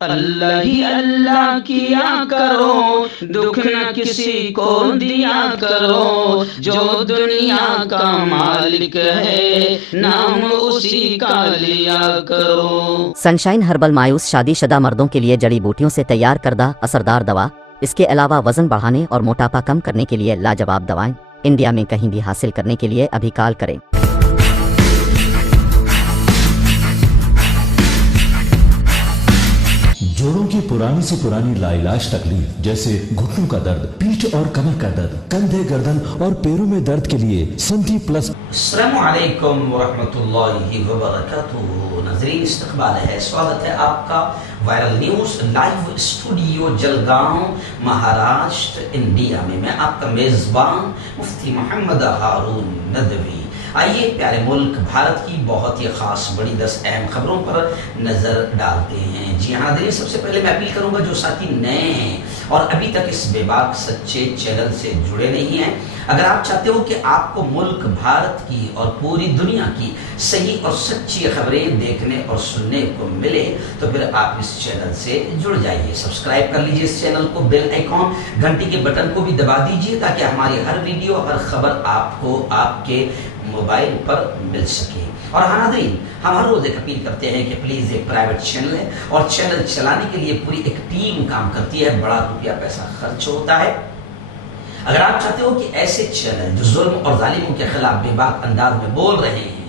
اللہ ہی اللہ کیا کرو، دکھ نہ کسی کو دیا کرو، جو دنیا کا مالک ہے نام اسی کا لیا کرو۔ سنشائن ہربل مایوس شادی شدہ مردوں کے لیے جڑی بوٹیوں سے تیار کردہ اثردار دوا، اس کے علاوہ وزن بڑھانے اور موٹاپا کم کرنے کے لیے لاجواب دوائیں انڈیا میں کہیں بھی حاصل کرنے کے لیے ابھی کال کریں۔ جوڑوں کی پرانی سے پرانی لاعلاج تکلیف جیسے گھٹنوں کا درد، پیٹھ اور کمر کا درد، کندھے، گردن اور پیروں میں درد کے لیے سنٹی پلس۔ السلام علیکم ورحمۃ اللہ وبرکاتہ۔ ناظرین، استقبال ہے، سواگت ہے آپ کا viral news live studio Jalgaon, Maharashtra, India میں۔ میں آپ کا میزبان مفتی محمد ہارون ندوی۔ آئیے پیارے ملک بھارت کی بہت ہی خاص بڑی 10 اہم خبروں پر نظر ڈالتے ہیں۔ جی ہاں ناظرین، سب سے پہلے میں اپیل کروں گا جو ساتھی نئے ہیں اور ابھی تک اس بے باک سچے چینل سے جڑے نہیں ہیں، اگر آپ چاہتے ہو کہ آپ کو ملک بھارت کی اور پوری دنیا کی صحیح اور سچی خبریں دیکھنے اور سننے کو ملے تو پھر آپ اس چینل سے جڑ جائیے، سبسکرائب کر لیجئے اس چینل کو، بیل آئیکن گھنٹی کے بٹن کو بھی دبا دیجئے تاکہ ہماری ہر ویڈیو ہر خبر آپ کو آپ کے موبائل پر مل سکے۔ اور ہاں ناظرین، ہم ہر روز ایک اپیل کرتے ہیں کہ پلیز ایک پرائیویٹ چینل ہے اور چینل چلانے کے لیے پوری ایک ٹیم کام کرتی ہے، بڑا روپیہ پیسہ خرچ ہوتا ہے۔ اگر آپ چاہتے ہو کہ ایسے چینل جو ظلم اور ظالموں کے خلاف بے باک انداز میں بول رہے ہیں،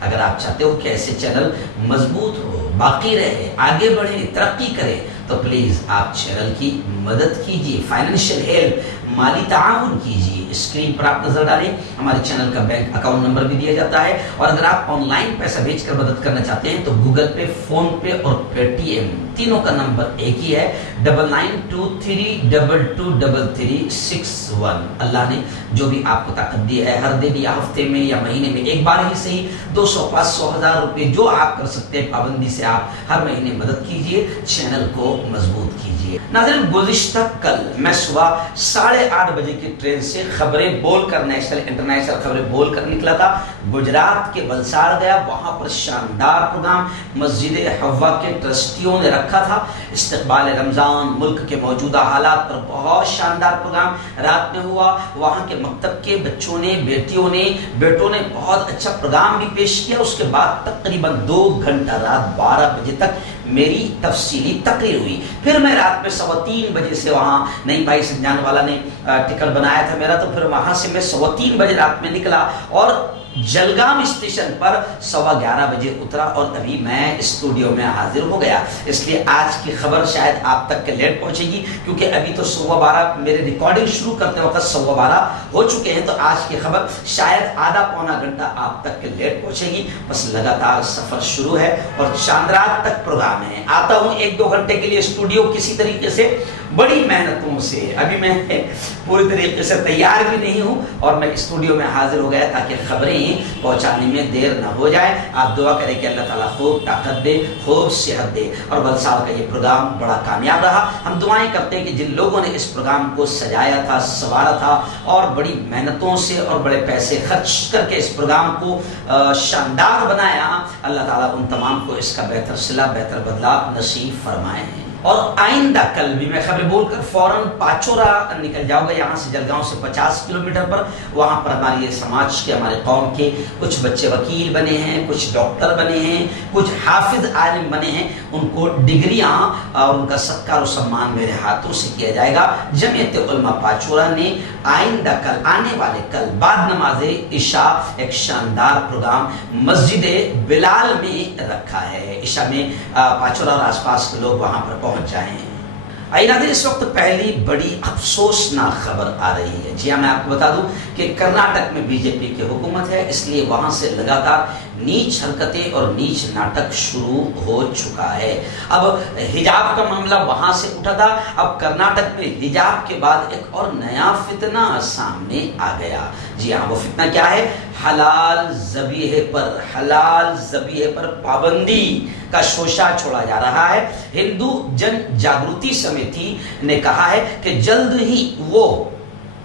اگر آپ چاہتے ہو کہ ایسے چینل مضبوط ہو، باقی رہے، آگے بڑھے، ترقی کرے، تو پلیز آپ چینل کی مدد کیجیے، فائنینشیل ہیلپ، مالی تعاون کیجیے۔ اسکرین پر آپ نظر ڈالیں، ہمارے چینل کا بینک اکاؤنٹ نمبر بھی دیا جاتا ہے، اور اگر آپ آن لائن پیسہ بھیج کر مدد کرنا چاہتے ہیں تو گوگل پے، فون پے اور پے ٹی ایم تینوں کا نمبر ایک ہی ہے، 9923223361۔ اللہ نے جو بھی آپ کو طاقت دی ہے، ہر دن یا ہفتے میں یا مہینے میں ایک بار ہی صحیح 200، 500، 1000 روپے جو آپ کر سکتے ہیں، پابندی سے آپ ہر مہینے مدد کیجیے، چینل کو مضبوط کیجیے۔ ناظرین، گزشتہ کل میں صبح 8:30 بجے کی ٹرین سے خبریں بول کر، نیشنل انٹرنیشنل خبریں بول کر نکلا تھا، گجرات کے ولساڑ گیا، وہاں پر شاندار پروگرام مسجد حوا کے ٹرسٹیوں نے رکھا تھا، استقبال رمضان، ملک کے موجودہ حالات پر بہت شاندار پروگرام رات میں ہوا۔ وہاں کے مکتب کے بچوں نے، بیٹیوں نے، بیٹوں نے بہت اچھا پروگرام بھی پیش کیا۔ اس کے بعد تقریباً 2 گھنٹہ رات 12 بجے تک میری تفصیلی تقریر ہوئی۔ پھر میں رات میں 3:15 بجے سے وہاں نہیں بھائی سنجان والا نے ٹکٹ بنایا تھا میرا، تو پھر وہاں سے میں 3:15 بجے رات میں نکلا اور جلگام اسٹیشن پر 11:15 بجے اترا اور ابھی میں اسٹوڈیو میں حاضر ہو گیا۔ اس لیے آج کی خبر شاید آپ تک کے لیٹ پہنچے گی، کیونکہ ابھی تو 12:15 میرے ریکارڈنگ شروع کرتے وقت 12:15 ہو چکے ہیں، تو آج کی خبر شاید آدھا پونا گھنٹہ آپ تک کے لیٹ پہنچے گی۔ بس لگاتار سفر شروع ہے اور چاند رات تک پروگرام ہے۔ آتا ہوں 1-2 گھنٹے کے لیے اسٹوڈیو کسی طریقے سے، بڑی محنتوں سے، ابھی میں پوری طریقے سے تیار بھی نہیں ہوں اور میں اسٹوڈیو میں حاضر ہو گیا تاکہ خبریں پہنچانے میں دیر نہ ہو جائے۔ آپ دعا کریں کہ اللہ تعالیٰ خوب طاقت دے، خوب صحت دے، اور ولساڑ کا یہ پروگرام بڑا کامیاب رہا۔ ہم دعائیں کرتے ہیں کہ جن لوگوں نے اس پروگرام کو سجایا تھا، سنوارا تھا اور بڑی محنتوں سے اور بڑے پیسے خرچ کر کے اس پروگرام کو شاندار بنایا، اللہ تعالیٰ ان تمام کو اس کا بہتر صلہ، بہتر بدلہ نصیب فرمائے ہیں۔ اور آئندہ کل بھی میں خبر بول کر فوراً پاچورا نکل جاؤں گا، یہاں سے جلگاؤں سے 50 کلومیٹر پر۔ وہاں پر ہماری سماج کے، ہمارے قوم کے کچھ بچے وکیل بنے ہیں، کچھ ڈاکٹر بنے ہیں، کچھ حافظ عالم بنے ہیں، ان کو ڈگریاں اور ان کا ستکار و سمان میرے ہاتھوں سے کیا جائے گا۔ جمعیت علماء پاچورا نے آئندہ کل، آنے والے کل بعد نماز عشاء ایک شاندار پروگرام مسجد بلال میں رکھا ہے۔ عشاء میں پاچورا اور آس پاس کے لوگ وہاں پر پہنچ جائیں۔ آئیے ناظرین، اس وقت پہلی بڑی افسوسناک خبر آ رہی ہے۔ جی ہاں، میں آپ کو بتا دوں کہ کرناٹک میں بی جے پی کی حکومت ہے، اس لیے وہاں سے لگاتار نیچ حرکتیں اور نیچ ناٹک شروع ہو چکا ہے۔ اب حجاب کا معاملہ وہاں سے اٹھا تھا، اب کرناٹک میں حجاب کے بعد ایک اور نیا فتنہ سامنے آ گیا۔ جی ہاں، وہ فتنہ کیا ہے؟ حلال ذبیحے پر پابندی کا شوشہ چھوڑا جا رہا ہے۔ ہندو جن جاگرتی سمیتی نے کہا ہے کہ جلد ہی وہ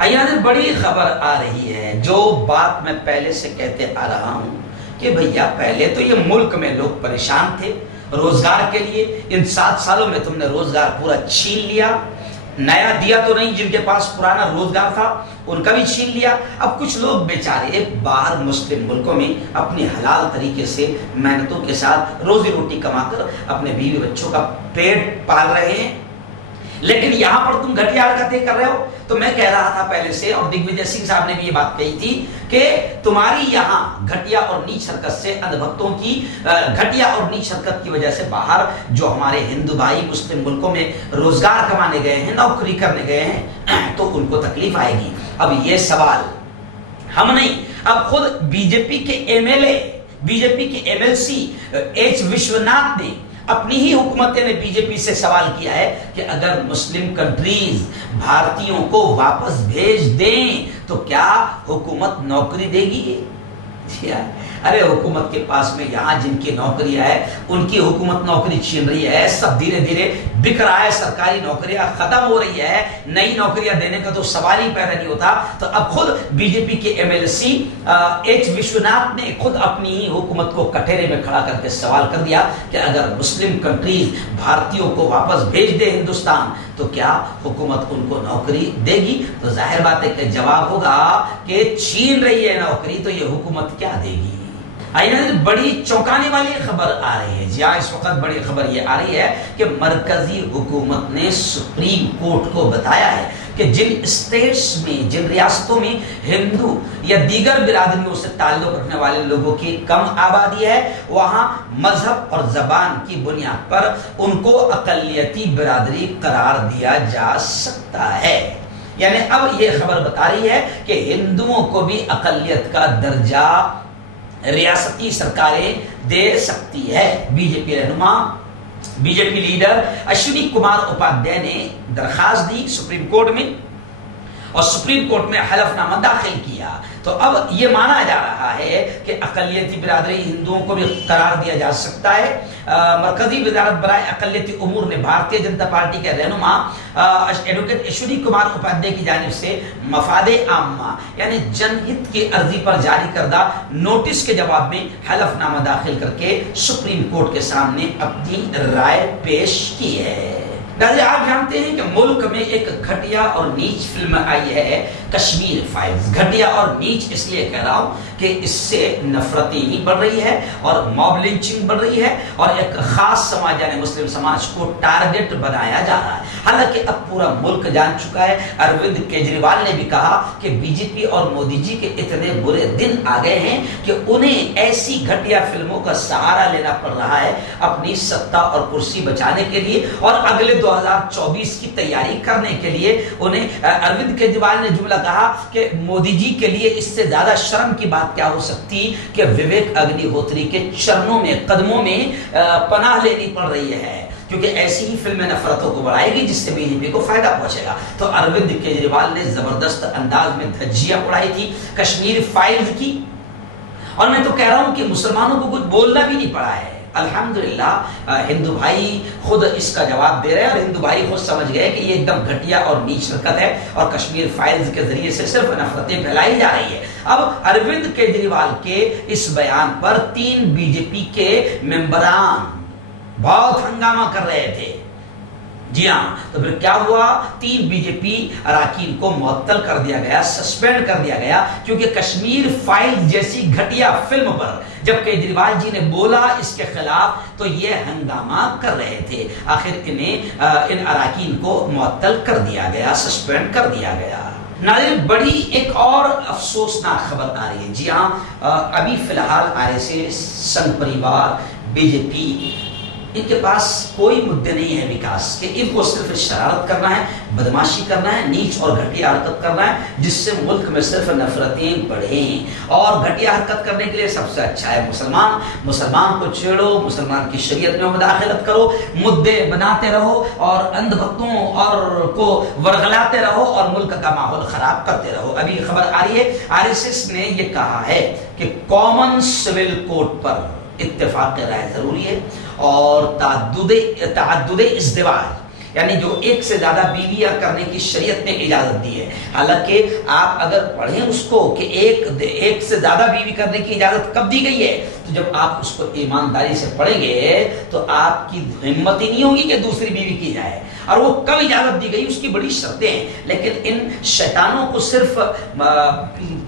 آئیے بڑی خبر آ رہی ہے، جو بات میں پہلے سے کہتے آ رہا ہوں کہ بھیا پہلے تو یہ ملک میں لوگ پریشان تھے روزگار کے لیے، ان 7 سالوں میں تم نے روزگار پورا چھین لیا، نیا دیا تو نہیں، جن کے پاس پرانا روزگار تھا ان کا بھی چھین لیا۔ اب کچھ لوگ بیچارے باہر مسلم ملکوں میں اپنی حلال طریقے سے محنتوں کے ساتھ روزی روٹی کما کر اپنے بیوی بچوں کا پیٹ پال رہے ہیں، لیکن یہاں پر تم گھٹیا حرکتیں کر رہے ہو۔ تو میں کہہ رہا تھا پہلے سے، اور دگ وجے سنگھ صاحب نے بھی یہ بات کہی تھی کہ تمہاری یہاں گھٹیا اور نیچ حرکت سے اندھ بھکتوں کی گھٹیا اور نیچ حرکت کی وجہ سے باہر جو ہمارے ہندو بھائی مسلم ملکوں میں روزگار کمانے گئے ہیں، نوکری کرنے گئے ہیں، تو ان کو تکلیف آئے گی۔ اب یہ سوال ہم نہیں، اب خود بی جے پی کے M L A, B J P کے M L C H Vishwanath نے اپنی ہی حکومت نے بی جے پی سے سوال کیا ہے کہ اگر مسلم کنٹریز بھارتیوں کو واپس بھیج دیں تو کیا حکومت نوکری دے گی؟ ارے حکومت کے پاس میں یہاں جن کی نوکریاں ہے ان کی حکومت نوکری چھین رہی ہے، سب دھیرے دھیرے بک رہا ہے، سرکاری نوکریاں ختم ہو رہی ہے، نئی نوکریاں دینے کا تو سوال ہی پیدا نہیں ہوتا۔ تو اب خود بی جے پی کے M L C H Vishwanath نے خود اپنی ہی حکومت کو کٹہرے میں کھڑا کر کے سوال کر دیا کہ اگر مسلم کنٹریز بھارتیوں کو واپس بھیج دے ہندوستان تو کیا حکومت ان کو نوکری دے گی؟ تو ظاہر بات ہے کہ جواب ہوگا کہ چھین رہی ہے نوکری تو یہ حکومت کیا دے گی؟ بڑی چونکانے والی خبر آ رہی ہے جی ہاں، اس وقت بڑی خبر یہ آ رہی ہے کہ مرکزی حکومت نے سپریم کورٹ کو بتایا ہے کہ جن اسٹیٹس میں، جن ریاستوں میں ہندو یا دیگر برادریوں سے تعلق رکھنے والے لوگوں کی کم آبادی ہے، وہاں مذہب اور زبان کی بنیاد پر ان کو اقلیتی برادری قرار دیا جا سکتا ہے۔ یعنی اب یہ خبر بتا رہی ہے کہ ہندوؤں کو بھی اقلیت کا درجہ ریاستی سرکاریں دے سکتی ہے۔ بی جے پی رہنما، B J P leader Ashwini Kumar Upadhyay نے درخواست دی سپریم کورٹ میں، اور سپریم کورٹ میں حلف نامہ داخل کیا۔ تو اب یہ مانا جا رہا ہے کہ اقلیتی برادری ہندوؤں کو بھی قرار دیا جا سکتا ہے۔ مرکزی وزارت برائے اقلیتی امور نے بھارتیہ جنتا پارٹی کے رہنما ایڈوکیٹ اشونی کمار اپادھیائے کی جانب سے مفاد عامہ یعنی جن ہت کی عرضی پر جاری کردہ نوٹس کے جواب میں حلف نامہ داخل کر کے سپریم کورٹ کے سامنے اپنی رائے پیش کی ہے۔ آپ جانتے ہیں کہ ملک میں ایک گھٹیا اور نیچ فلم آئی ہے کشمیر فائلز۔ گھٹیا اور نیچ اس لیے کہہ رہا ہوں کہ اس سے نفرتی ہی بڑھ رہی ہے اور موب لنچنگ بڑھ رہی ہے اور ایک خاص سماج یعنی مسلم سماج کو ٹارگٹ بنایا جا رہا ہے۔ حالانکہ اب پورا ملک جان چکا ہے، اروند کیجریوال نے بھی کہا کہ بی جے پی اور مودی جی کے اتنے برے دن آ گئے ہیں کہ انہیں ایسی گھٹیا فلموں کا سہارا لینا پڑ رہا ہے اپنی ستہ اور کرسی بچانے کے لیے، اور اگلے 2024 کی تیاری کرنے کے لیے انہیں اروند کیجریوال نے جملہ کہا کہ مودی جی کے لیے اس سے زیادہ شرم کی بات کیا ہو سکتی کہ وویک اگنی ہوتری کے چرنوں میں، قدموں میں پناہ لینی پڑ رہی ہے، کیونکہ ایسی ہی فلمیں نفرتوں کو بڑھائے گی جس سے بی جے پی کو فائدہ پہنچے گا۔ تو اروند کیجریوال نے زبردست انداز میں دھجیاں اڑائی تھی کشمیر فائلز کی، اور میں تو کہہ رہا ہوں کہ مسلمانوں کو کچھ بولنا بھی نہیں پڑا ہے۔ الحمدللہ ہندو بھائی خود اس کا جواب دے رہے ہیں، اور ہندو بھائی خود سمجھ گئے کہ یہ ایک دم گھٹیا اور نیچ حرکت ہے اور کشمیر فائلز کے ذریعے سے صرف نفرتیں پھیلائی جا رہی ہے۔ اب اروند کیجریوال کے اس بیان پر 3 بی جے پی کے ممبران بہت ہنگامہ کر رہے تھے۔ جی ہاں، تو پھر کیا ہوا؟ 3 بی جے پی اراکین کو معطل کر دیا گیا، سسپینڈ کر دیا گیا، کیونکہ کشمیر فائل جیسی گھٹیا فلم پر جب کیجریوال جی نے بولا اس کے خلاف تو یہ ہنگامہ کر رہے تھے۔ آخر ان اراکین کو معطل کر دیا گیا، سسپینڈ کر دیا گیا۔ ناظرین، بڑی ایک اور افسوسناک خبر آ رہی ہے۔ جی ہاں، ابھی فی الحال آر ایس ایس، سنگھ پریوار، بی جے پی، ان کے پاس کوئی مدعے نہیں ہے وکاس کے، ان کو صرف شرارت کرنا ہے، بدماشی کرنا ہے، نیچ اور گھٹیا حرکت کرنا ہے، جس سے ملک میں صرف نفرتیں بڑھیں۔ اور گھٹیا حرکت کرنے کے لیے سب سے اچھا ہے مسلمان کو چھیڑو، مسلمان کی شریعت میں مداخلت کرو، مدعے بناتے رہو اور اندھ بھکتوں اور کو ورغلاتے رہو اور ملک کا ماحول خراب کرتے رہو۔ ابھی خبر آ رہی ہے آر ایس ایس نے یہ کہا ہے کہ کامن سول کوڈ پر اتفاق رائے ضروری ہے، اور تعدد ازدواج یعنی جو ایک سے زیادہ بیویاں کرنے کی شریعت نے اجازت دی ہے. حالانکہ آپ اگر پڑھیں اس کو کہ ایک سے زیادہ بیوی کرنے کی اجازت کب دی گئی ہے، تو جب آپ اس کو ایمانداری سے پڑھیں گے تو آپ کی ہمت ہی نہیں ہوگی کہ دوسری بیوی کی جائے. اور وہ کب اجازت دی گئی اس کی بڑی شرطیں ہیں. لیکن ان شیطانوں کو صرف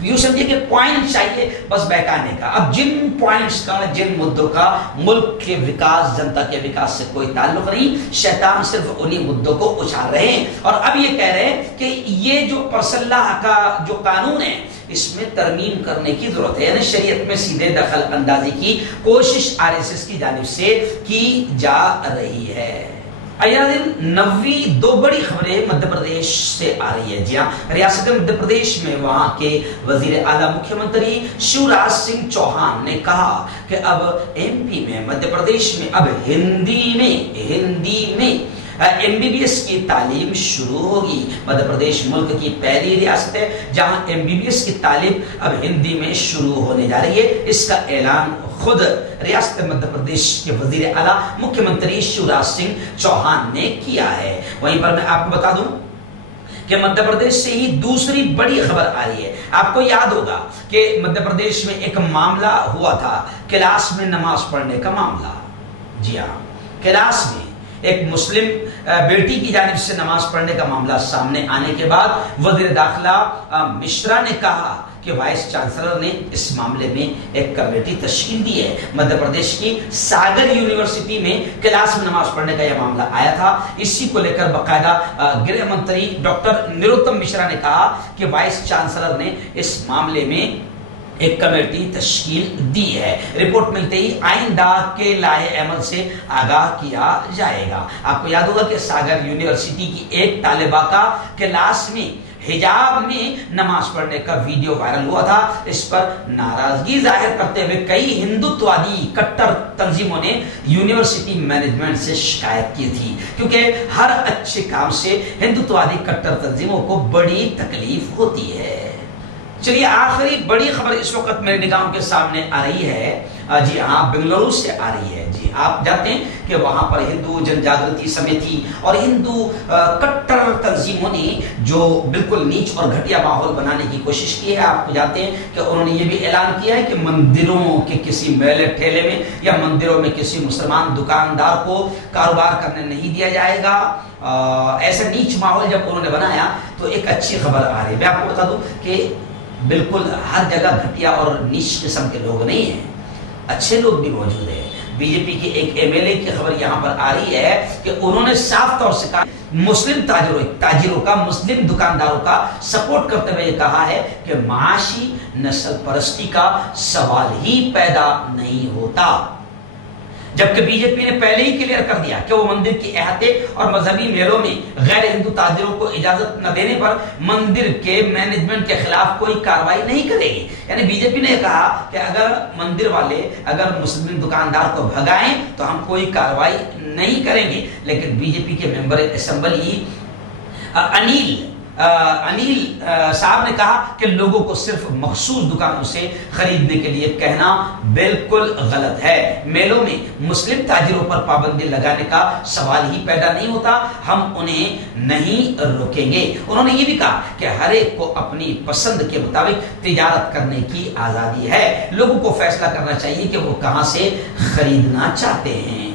یوں سمجھے کہ پوائنٹ چاہیے بس بہکانے کا. اب جن پوائنٹس کا، جن مدوں کا ملک کے وکاس، جنتا کے وکاس سے کوئی تعلق نہیں، شیطان صرف انہی مدوں کو اچھال رہے ہیں. اور اب یہ کہہ رہے ہیں کہ یہ جو پرسلہ کا جو قانون ہے اس میں ترمیم کرنے کی ضرورت ہے، یعنی شریعت میں سیدھے دخل اندازی کی کوشش RSS کی جانب سے کی جا رہی ہے. ایادن 90 دو بڑی خبریں مدھیہ پردیش سے آ رہی ہے. جی ہاں، ریاست مدھیہ پردیش میں وہاں کے وزیر اعلیٰ مکھیہ منتری شیوراج سنگھ چوہان نے کہا کہ اب MP میں، مدھیہ پردیش میں اب ہندی میں MBBS کی تعلیم شروع ہوگی. مدھیہ پردیش ملک کی پہلی ریاست ہے جہاں MBBS کی تعلیم اب ہندی میں شروع ہونے جا رہی ہے. اس کا اعلان خود ریاست مدھیہ پردیش کے وزیر اعلیٰ مکھیہ منتری شیوراج سنگھ چوہان نے کیا ہے. وہیں پر میں آپ کو بتا دوں کہ مدھیہ پردیش سے ہی دوسری بڑی خبر آ رہی ہے. آپ کو یاد ہوگا کہ مدھیہ پردیش میں ایک معاملہ ہوا تھا، کلاس میں نماز پڑھنے کا معاملہ. جی ہاں، کلاس میں ایک مسلم بیٹی کی جانب سے نماز پڑھنے کا معاملہ سامنے آنے کے بعد وزیر داخلہ مشرا نے کہا کہ وائس چانسلر نے اس معاملے میں ایک کمیٹی تشکیل دی ہے. مدھیہ پردیش کی ساگر یونیورسٹی میں کلاس میں نماز پڑھنے کا یہ معاملہ آیا تھا. اسی کو لے کر باقاعدہ گرہ منتری ڈاکٹر نروتم مشرا نے کہا کہ وائس چانسلر نے اس معاملے میں ایک کمیٹی تشکیل دی ہے. رپورٹ ملتے ہی آئندہ کے لائحہ عمل سے آگاہ کیا جائے گا. آپ کو یاد ہوگا کہ ساگر یونیورسٹی کی ایک طالبہ کا کلاس میں حجاب میں نماز پڑھنے کا ویڈیو وائرل ہوا تھا. اس پر ناراضگی ظاہر کرتے ہوئے کئی ہندوتوادی کٹر تنظیموں نے یونیورسٹی مینجمنٹ سے شکایت کی تھی، کیونکہ ہر اچھے کام سے ہندوتوادی کٹر تنظیموں کو بڑی تکلیف ہوتی ہے. چلیے آخری بڑی خبر اس وقت میرے نگاہوں کے سامنے آ رہی ہے. جی ہاں، بنگلورو سے آ رہی ہے. جی آپ جانتے ہیں کہ وہاں پر ہندو جن جاگرتی سمیتی اور ہندو کٹر تنظیموں نے جو بالکل نیچ اور گھٹیا ماحول بنانے کی کوشش کی ہے. آپ کو جانتے ہیں کہ انہوں نے یہ بھی اعلان کیا ہے کہ مندروں کے کسی میلے ٹھیلے میں یا مندروں میں کسی مسلمان دکاندار کو کاروبار کرنے نہیں دیا جائے گا. ایسا نیچ ماحول جب انہوں نے بنایا تو ایک اچھی خبر آ رہی ہے. میں آپ کو بتا دوں کہ بالکل ہر جگہ گھٹیا اور نیچ قسم کے لوگ نہیں ہیں، اچھے لوگ بھی موجود ہیں. BJP کی ایک MLA کی خبر یہاں پر آ رہی ہے کہ انہوں نے صاف طور سے کہا مسلم تاجروں کا، مسلم دکانداروں کا سپورٹ کرتے ہوئے یہ کہا ہے کہ معاشی نسل پرستی کا سوال ہی پیدا نہیں ہوتا. جبکہ BJP نے پہلے ہی کلیئر کر دیا کہ وہ مندر کے احاطے اور مذہبی میلوں میں غیر ہندو تاجروں کو اجازت نہ دینے پر مندر کے مینجمنٹ کے خلاف کوئی کارروائی نہیں کرے گی. یعنی BJP نے کہا کہ اگر مندر والے اگر مسلم دکاندار کو بھگائیں تو ہم کوئی کارروائی نہیں کریں گے. لیکن BJP کے ممبر اسمبلی انیل صاحب نے کہا کہ لوگوں کو صرف مخصوص دکانوں سے خریدنے کے لیے کہنا بالکل غلط ہے. میلوں میں مسلم تاجروں پر پابندی لگانے کا سوال ہی پیدا نہیں ہوتا، ہم انہیں نہیں روکیں گے. انہوں نے یہ بھی کہا کہ ہر ایک کو اپنی پسند کے مطابق تجارت کرنے کی آزادی ہے، لوگوں کو فیصلہ کرنا چاہیے کہ وہ کہاں سے خریدنا چاہتے ہیں.